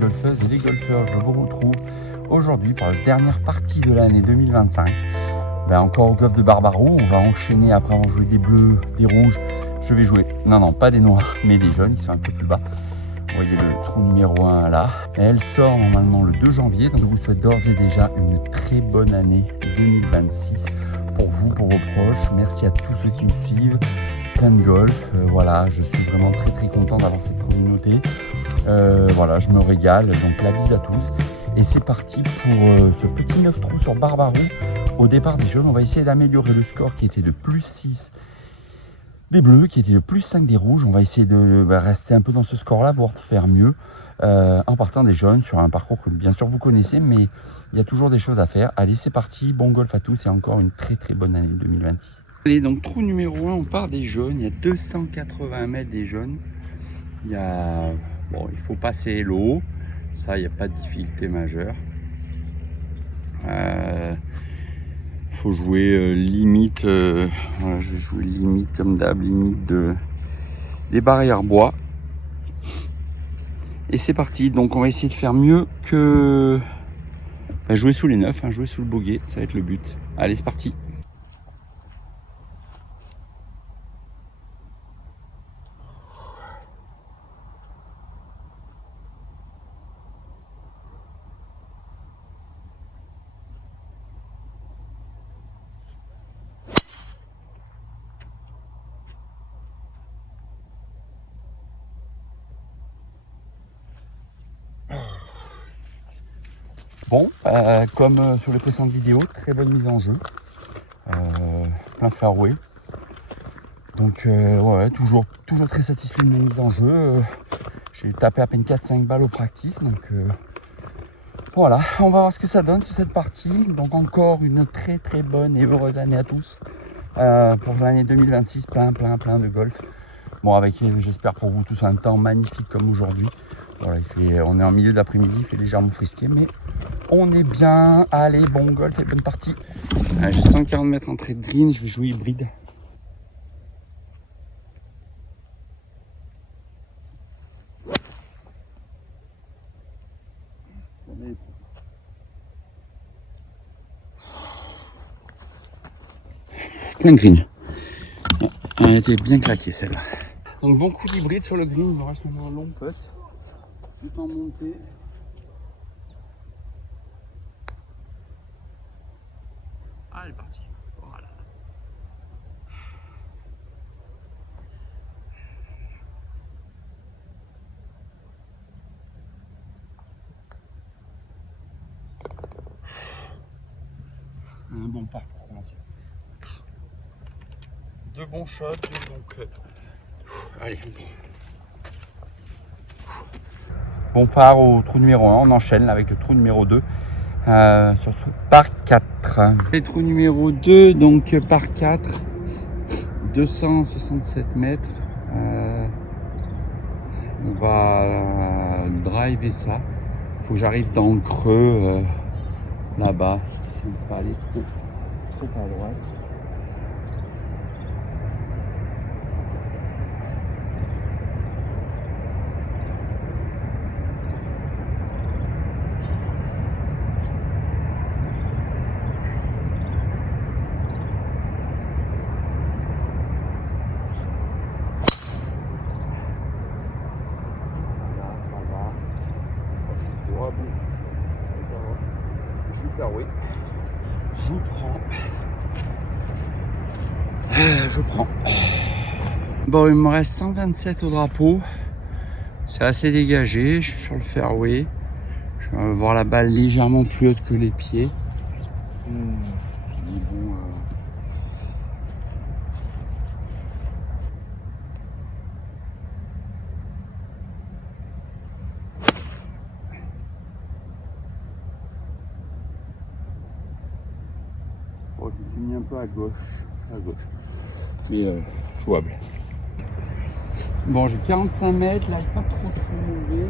golfeuses et les golfeurs, je vous retrouve aujourd'hui pour la dernière partie de l'année 2025. Encore au golf de Barbaroux, on va enchaîner après avoir joué des bleus, des rouges. Je vais jouer, non pas des noirs, mais des jaunes, ils sont un peu plus bas. Vous voyez le trou numéro 1 là. Elle sort normalement le 2 janvier, donc je vous souhaite d'ores et déjà une très bonne année 2026 pour vous, pour vos proches. Merci à tous ceux qui me suivent. Plein de golf, voilà, je suis vraiment très content d'avoir cette communauté. Voilà, je me régale, donc la bise à tous. Et c'est parti pour ce petit 9 trous sur Barbaroux. Au départ des jaunes, on va essayer d'améliorer le score qui était de plus 6 des bleus, qui était de plus 5 des rouges. On va essayer de rester un peu dans ce score-là, voire de faire mieux en partant des jaunes sur un parcours que bien sûr vous connaissez, mais il y a toujours des choses à faire. Allez, c'est parti, bon golf à tous et encore une très bonne année 2026. Allez, donc trou numéro 1, on part des jaunes. Il y a 280 mètres des jaunes. Il faut passer l'eau. Ça, il n'y a pas de difficulté majeure. Faut jouer limite. Voilà, je vais jouer limite comme d'hab, limite des barrières bois. Et c'est parti. Donc, on va essayer de faire mieux que jouer sous les 9, jouer sous le bogey. Ça va être le but. Allez, c'est parti. Bon, comme sur les précédentes vidéos, très bonne mise en jeu. Plein fairway. Donc toujours très satisfait de mes mises en jeu. J'ai tapé à peine 4-5 balles au practice. Donc voilà, on va voir ce que ça donne sur cette partie. Donc encore une très bonne et heureuse année à tous. Pour l'année 2026, plein de golf. Bon, avec j'espère pour vous tous un temps magnifique comme aujourd'hui. Voilà, on est en milieu d'après-midi, il fait légèrement frisqué, mais on est bien. Allez, bon golf et bonne partie. J'ai 140 mètres entrée de green, je vais jouer hybride. Plein de green. Elle était bien claquée celle-là. Donc bon coup d'hybride sur le green, il me reste maintenant un long putt. Tout en montée. Ah, elle est partie. Voilà. Un bon pas pour commencer. Deux bons shots, deux bons clubs. Allez, on prend. Bon part au trou numéro 1, on enchaîne avec le trou numéro 2 sur ce par 4. Les trous numéro 2, donc par 4, 267 mètres. On va driver ça. Il faut que j'arrive dans le creux là-bas. Si on ne peut pas aller trop à droite. Je prends. Bon, il me reste 127 au drapeau. C'est assez dégagé. Je suis sur le fairway. Je vais voir la balle légèrement plus haute que les pieds. Bon, j'ai mis un peu à gauche. Mais jouable. Bon, j'ai 45 mètres. Là, il n'est pas trop mauvais.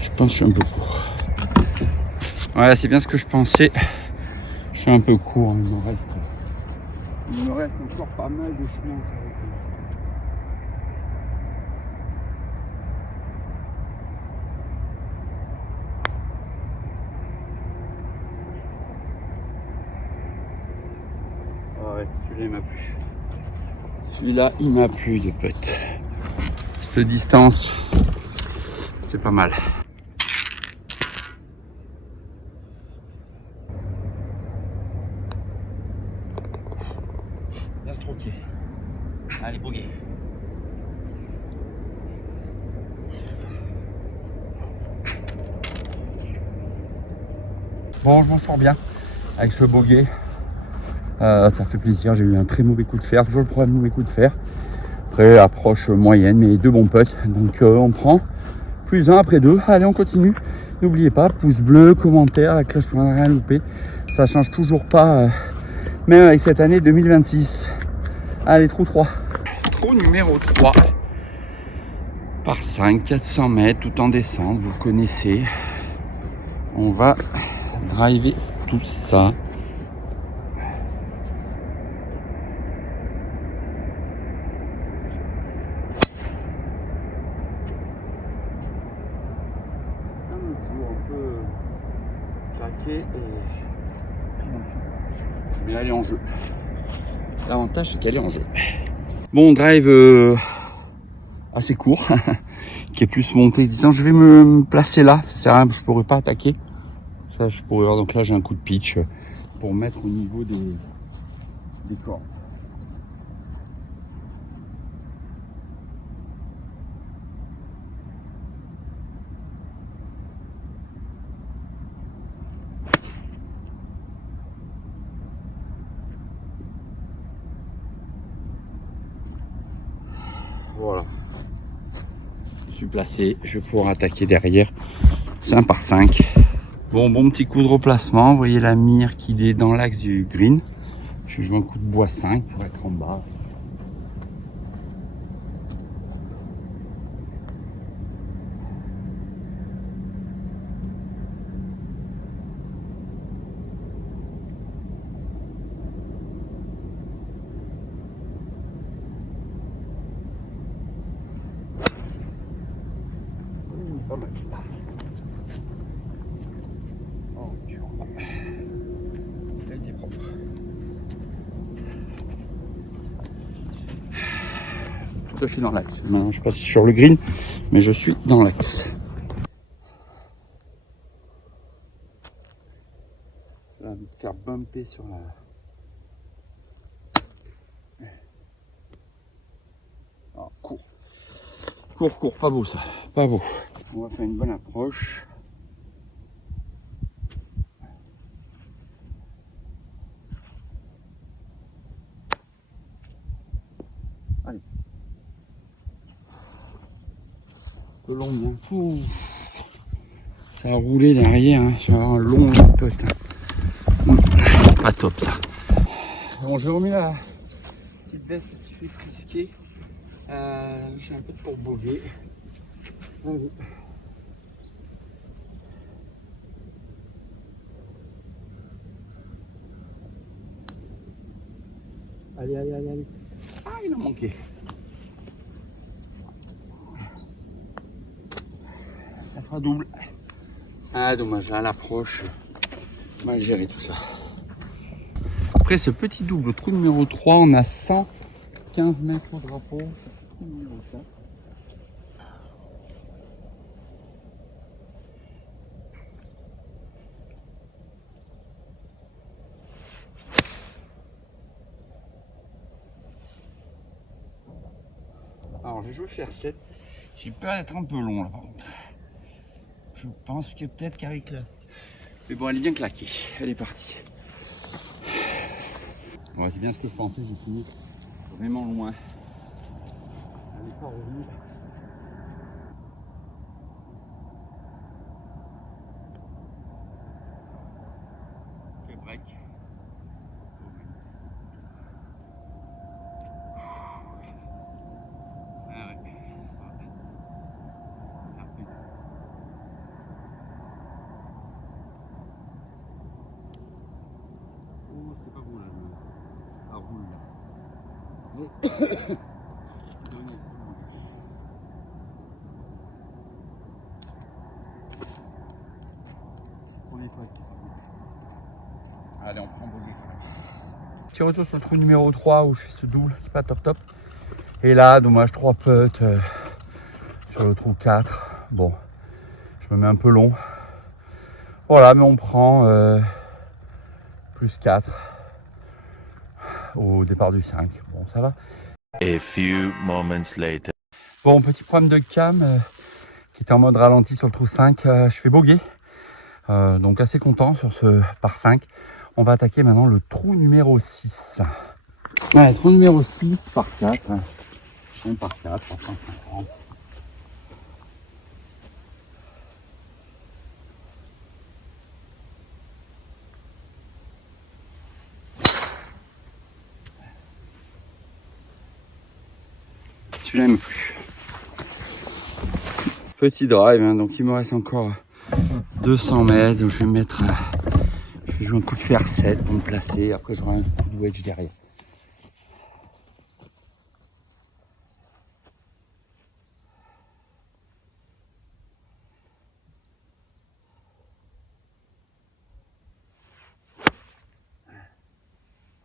Je pense que je suis un peu court. Ouais, c'est bien ce que je pensais. Je suis un peu court, il me reste encore pas mal de chemin. Ouais, celui-là il m'a plu. Celui-là il m'a plu de pote. Cette distance, c'est pas mal. Bien stroqué. Allez, bogey. Bon, je m'en sors bien avec ce bogey. Ça fait plaisir. J'ai eu un très mauvais coup de fer. Toujours le problème mauvais coup de fer. Après, approche moyenne, mais deux bons putts. Donc, on prend plus un après deux. Allez, on continue. N'oubliez pas, pouce bleu, commentaire, la cloche pour ne rien louper. Ça change toujours pas, même avec cette année 2026. Allez, trou 3. Trou numéro 3. Par 5, 400 mètres, tout en descente, vous le connaissez. On va driver tout ça. Mais elle est en jeu. L'avantage c'est qu'elle est en jeu. Bon, drive assez court, qui est plus monté, disant je vais me placer là, ça sert à rien, je pourrais pas attaquer. Ça je pourrais voir, donc là j'ai un coup de pitch pour mettre au niveau des cordes. Voilà. Je suis placé, je vais pouvoir attaquer derrière. 5 par 5. Bon petit coup de replacement. Vous voyez la mire qui est dans l'axe du green. Je joue un coup de bois 5 pour être en bas. Pas mal. Oh, il a été propre. Je suis dans l'axe. Maintenant, je passe sur le green, mais je suis dans l'axe. Là, me faire bumper sur la. Oh, court. Court, pas beau ça. Pas beau. On va faire une bonne approche. Allez. Un peu long, bien. Ouh. Ça a roulé derrière, hein. Je vais avoir un long pote. Pas top ça. Bon, j'ai remis la petite veste parce qu'il fait frisquer. J'ai un peu de pourboguer. Allez. Ah, il a manqué. Ça fera double. Ah, dommage, là, l'approche. Mal géré tout ça. Après ce petit double trou numéro 3, on a 115 mètres au drapeau. Trou numéro 4. Alors j'ai joué faire 7. J'ai peur d'être un peu long là par contre. Je pense que peut-être qu'avec là. Mais bon, elle est bien claquée. Elle est partie. Ouais, c'est bien ce que je pensais. J'ai fini vraiment loin. Elle n'est pas revenue. Que break. Ah ouais, ça va bien. Allez, on prend bogey quand même. Petit retour sur le trou numéro 3 où je fais ce double qui est pas top top. Et là, dommage 3 putts sur le trou 4. Bon, je me mets un peu long. Voilà, mais on prend plus 4 au départ du 5. Bon, ça va. A few moments later. Bon, petit problème de cam qui était en mode ralenti sur le trou 5. Je fais bogey. Donc assez content sur ce par 5. On va attaquer maintenant le trou numéro 6. Ouais, trou numéro 6 par 4. 1 par 4, par 150. Celui-là il me plus. Petit drive, hein, donc il me reste encore 200 mètres. Donc je vais mettre, je vais jouer un coup de fer 7 pour me placer. Après j'aurai un coup de wedge derrière.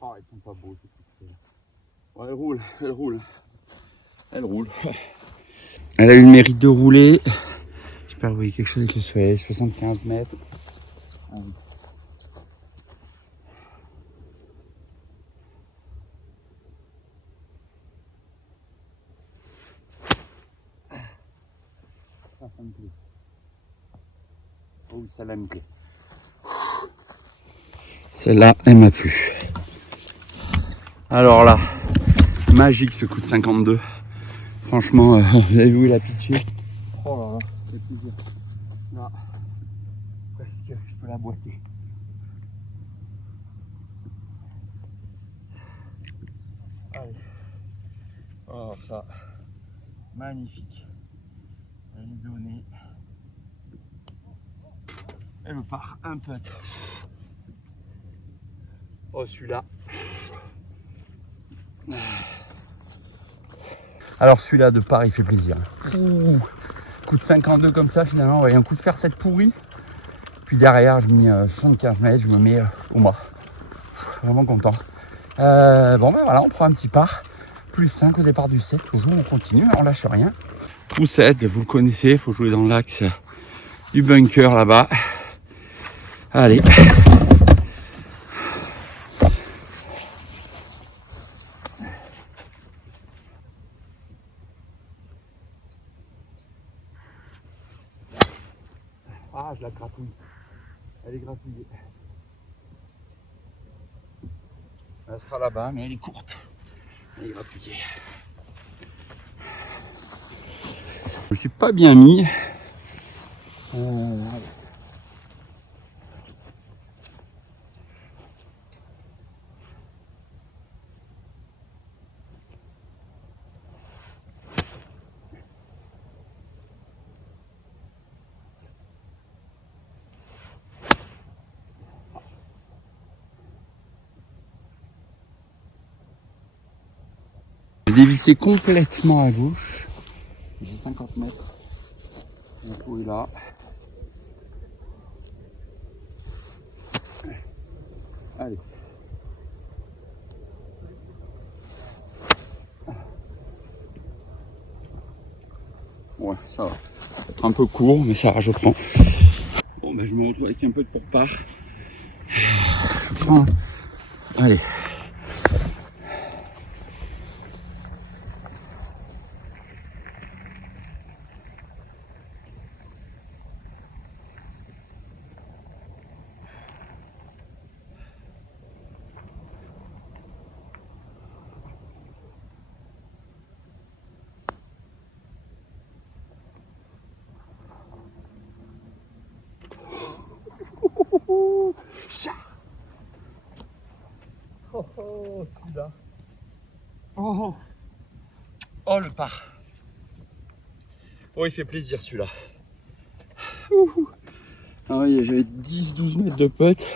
Oh, ils sont pas beaux ces coups de fer. Oh, elle roule, elle roule. Elle roule. Elle a eu le mérite de rouler. J'espère que vous voyez quelque chose avec le soleil. 75 mètres. Allez. Ça me plaît. Oh oui, celle-là me plaît. Celle-là, elle m'a plu. Alors là, magique ce coup de 52. Franchement, vous avez vu où il a pitché. Oh là là, c'est plaisir. Là, presque, je peux la boiter. Allez. Oh ça, magnifique. Elle est donnée. Elle part un putt. Oh celui-là. Alors celui-là de part il fait plaisir. Ouh, coup de 52 comme ça finalement, ouais, un coup de fer 7 pourri. Puis derrière je mets 75 mètres, je me mets au mât. Vraiment content. Bon ben voilà, on prend un petit par. Plus 5 au départ du 7, toujours on continue, on lâche rien. Trou 7, vous le connaissez, il faut jouer dans l'axe du bunker là-bas. Allez. Ah, je la gratouille. Elle est gratouillée. Elle sera là-bas, mais elle est courte. Elle est gratouillée. Je me suis pas bien mis. J'ai dévissé complètement à gauche. J'ai 50 mètres. Mon trou est là. Allez. Ouais, ça va. Ça va être un peu court, mais ça va, je prends. Bon, ben, je me retrouve avec un peu de pourpart. Je prends. Allez. Oh, celui-là. Oh, oh, le par. Oh, il fait plaisir celui-là. Ah oui, j'avais 10-12 mètres de putt.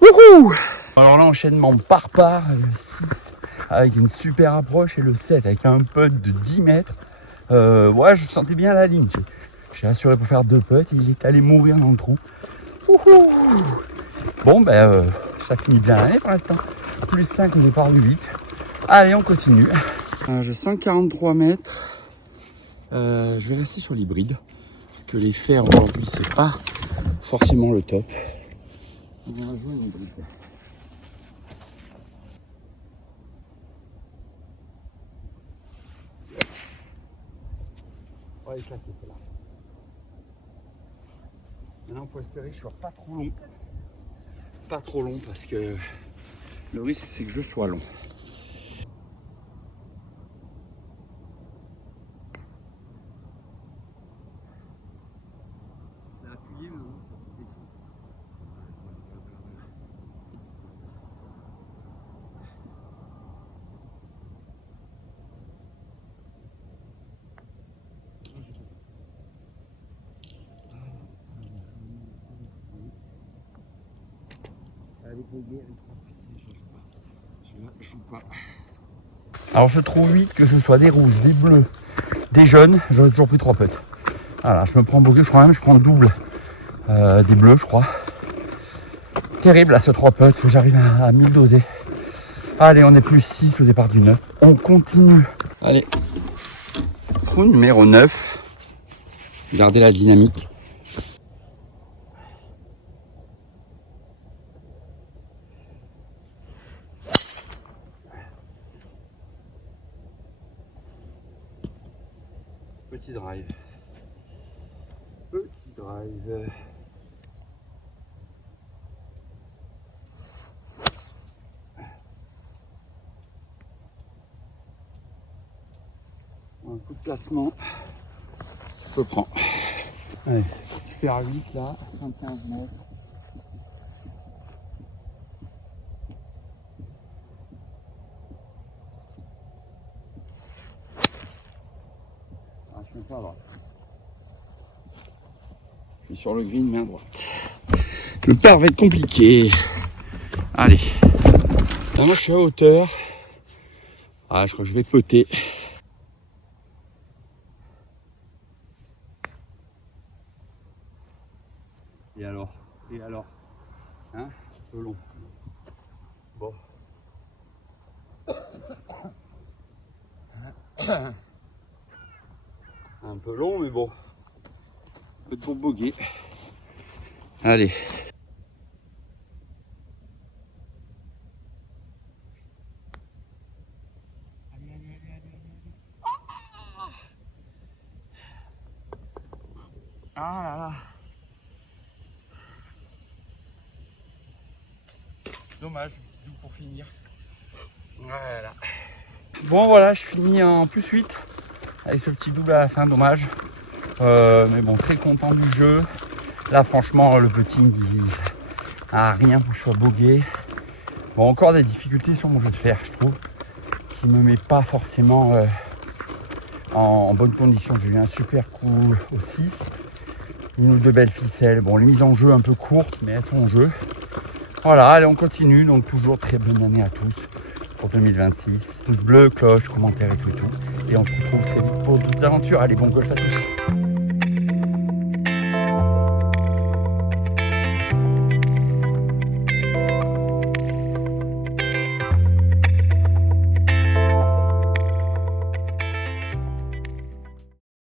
Wouhou! Alors l'enchaînement par le 6 avec une super approche et le 7 avec un putt de 10 mètres. Ouais, je sentais bien la ligne. J'ai assuré pour faire 2 putts, il est allé mourir dans le trou. Ouhou. Bon, ça finit bien l'année pour l'instant. Plus 5 au départ du 8. Allez, on continue. J'ai 143 mètres. Je vais rester sur l'hybride. Parce que les fers aujourd'hui, c'est pas forcément le top. On va jouer une hybride. On va éclater celle-là. Maintenant, il faut espérer que je sois pas trop long. Pas trop long parce que le risque, c'est que je sois long. Alors je trouve vite que ce soit des rouges, des bleus, des jaunes, j'aurais toujours pris 3 putts. Voilà, je me prends bogey, je crois même que je prends le double des bleus, je crois. Terrible à ce 3 putts, faut que j'arrive à mieux doser. Allez, on est plus 6 au départ du 9. On continue. Allez, trou numéro 9. Gardez la dynamique. Petit drive. Petit drive. Un coup de placement. Je prends. Allez, je fais à 8 là, 115 mètres. Ah, je mets pas à droite. Je suis sur le green, mais à droite. Le par va être compliqué. Allez. Là, moi, je suis à hauteur. Ah, je crois que je vais poter. Et alors? Hein? Un peu long. Bon. Un peu long, mais bon. Un peu de bon bogey. Allez. Ah là là. Dommage, un petit double pour finir. Voilà. Bon voilà, je finis en plus 8 avec ce petit double à la fin, dommage. Mais bon, très content du jeu. Là franchement, le petit il a rien pour que je sois bogué. Bon, encore des difficultés sur mon jeu de fer, je trouve, qui me met pas forcément en bonne condition. J'ai eu un super coup au 6. Une ou deux belles ficelles. Bon, les mises en jeu un peu courtes, mais elles sont en jeu. Voilà, allez, on continue. Donc, toujours très bonne année à tous pour 2026. Pouce bleu, cloche, commentaires et tout. Et on se retrouve très vite pour d'autres aventures. Allez, bon golf à tous.